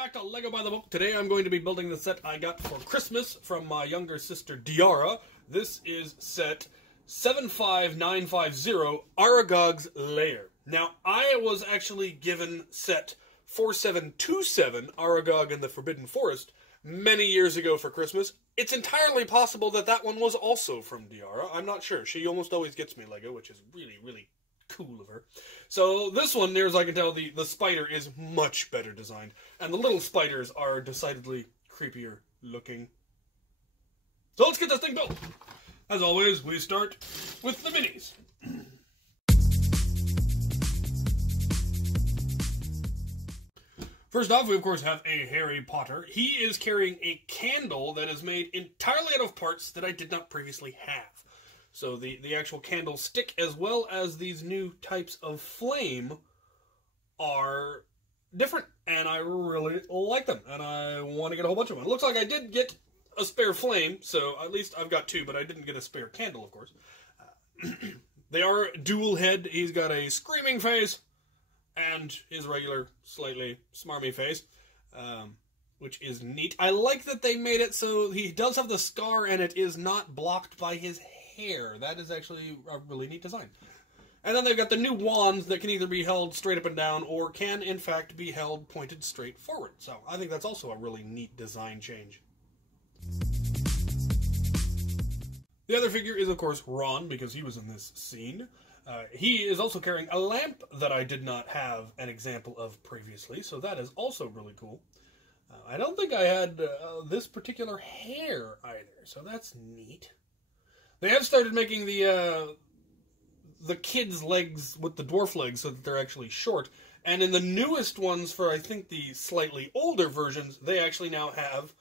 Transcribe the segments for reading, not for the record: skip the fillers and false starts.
back to Lego by the Book. Today I'm going to be building the set I got for Christmas from my younger sister Diara. This is set 75950, Aragog's Lair. Now, I was actually given set 4727, Aragog and the Forbidden Forest, many years ago for Christmas. It's entirely possible that that one was also from Diara. I'm not sure. She almost always gets me Lego, which is really, really cool of her. So this one, near as I can tell, the spider is much better designed. And the little spiders are decidedly creepier looking. So let's get this thing built. As always, we start with the minis. First off, we of course have a Harry Potter. He is carrying a candle that is made entirely out of parts that I did not previously have. So the actual candle stick, as well as these new types of flame, are different, and I really like them, and I want to get a whole bunch of them. It looks like I did get a spare flame, so at least I've got two, but I didn't get a spare candle, of course. They are dual head. He's got a screaming face and his regular, slightly smarmy face, which is neat. I like that they made it so he does have the scar, and it is not blocked by his hair. That is actually a really neat design. And then they've got the new wands that can either be held straight up and down or can, in fact, be held pointed straight forward. So I think that's also a really neat design change. The other figure is, of course, Ron, because he was in this scene. He is also carrying a lamp that I did not have an example of previously, so that is also really cool. I don't think I had this particular hair either, so that's neat. They have started making the kids' legs with the dwarf legs so that they're actually short. And in the newest ones for, I think, the slightly older versions, they actually now have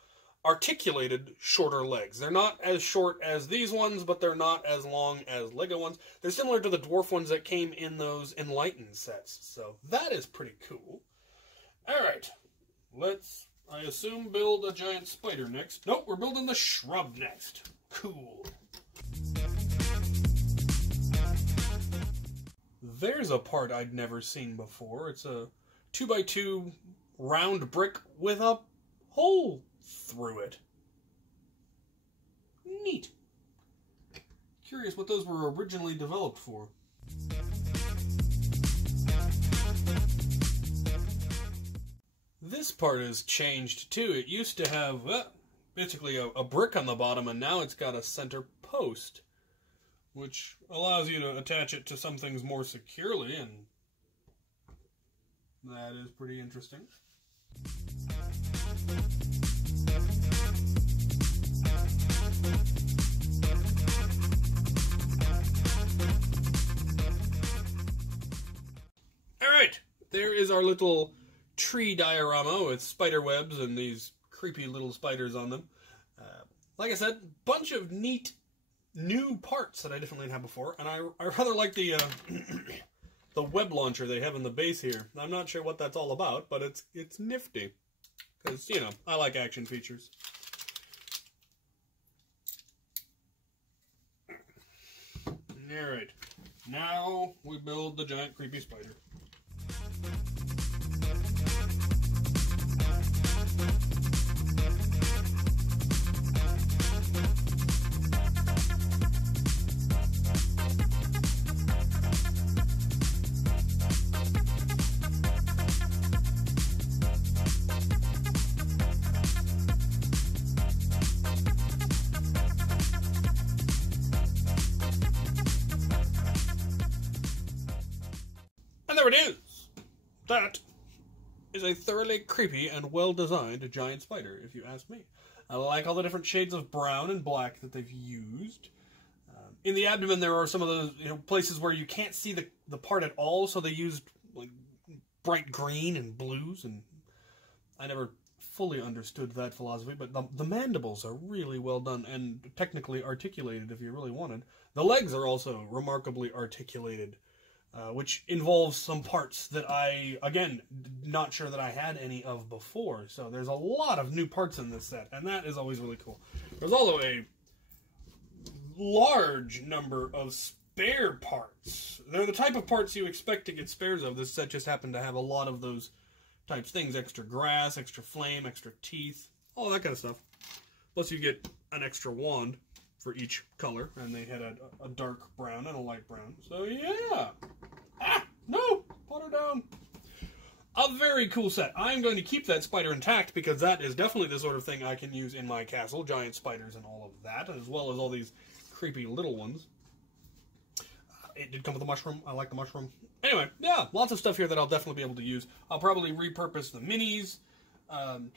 articulated shorter legs. They're not as short as these ones, but they're not as long as Lego ones. They're similar to the dwarf ones that came in those Enlightened sets. So that is pretty cool. Alright, let's, I assume, build a giant spider next. Nope, we're building the shrub next. Cool. There's a part I'd never seen before. It's a 2x2 round brick with a hole through it. Neat. Curious what those were originally developed for. This part has changed too. It used to have basically a brick on the bottom, and now it's got a center post, which allows you to attach it to some things more securely, and that is pretty interesting. Alright, there is our little tree diorama with spider webs and these creepy little spiders on them. Like I said, bunch of neat new parts that I definitely didn't have before, and I rather like the the web launcher they have in the base here. I'm not sure what that's all about, but it's nifty, because, you know, I like action features. Alright, now we build the giant creepy spider. And there it is! That is a thoroughly creepy and well-designed giant spider, if you ask me. I like all the different shades of brown and black that they've used. In the abdomen, there are some of those places where you can't see the part at all, so they used like bright green and blues, and I never fully understood that philosophy, but the mandibles are really well done and technically articulated if you really wanted. The legs are also remarkably articulated, which involves some parts that I, again, not sure that I had any of before. So there's a lot of new parts in this set, and that is always really cool. There's also a large number of spare parts. They're the type of parts you expect to get spares of. This set just happened to have a lot of those types things. Extra grass, extra flame, extra teeth, all that kind of stuff. Plus you get an extra wand for each color, and they had a dark brown and a light brown. So yeah. Ah, no! Put her down. A very cool set. I'm going to keep that spider intact because that is definitely the sort of thing I can use in my castle. Giant spiders and all of that, as well as all these creepy little ones. It did come with a mushroom. I like the mushroom. Anyway, yeah, lots of stuff here that I'll definitely be able to use. I'll probably repurpose the minis,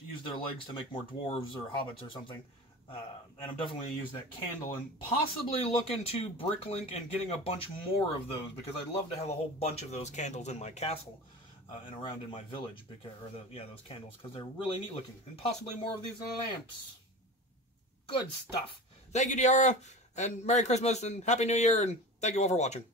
use their legs to make more dwarves or hobbits or something. And I'm definitely going to use that candle and possibly look into Bricklink and getting a bunch more of those, because I'd love to have a whole bunch of those candles in my castle and around in my village, because, those candles, because they're really neat looking. And possibly more of these lamps. Good stuff. Thank you, Diara, and Merry Christmas, and Happy New Year, and thank you all for watching.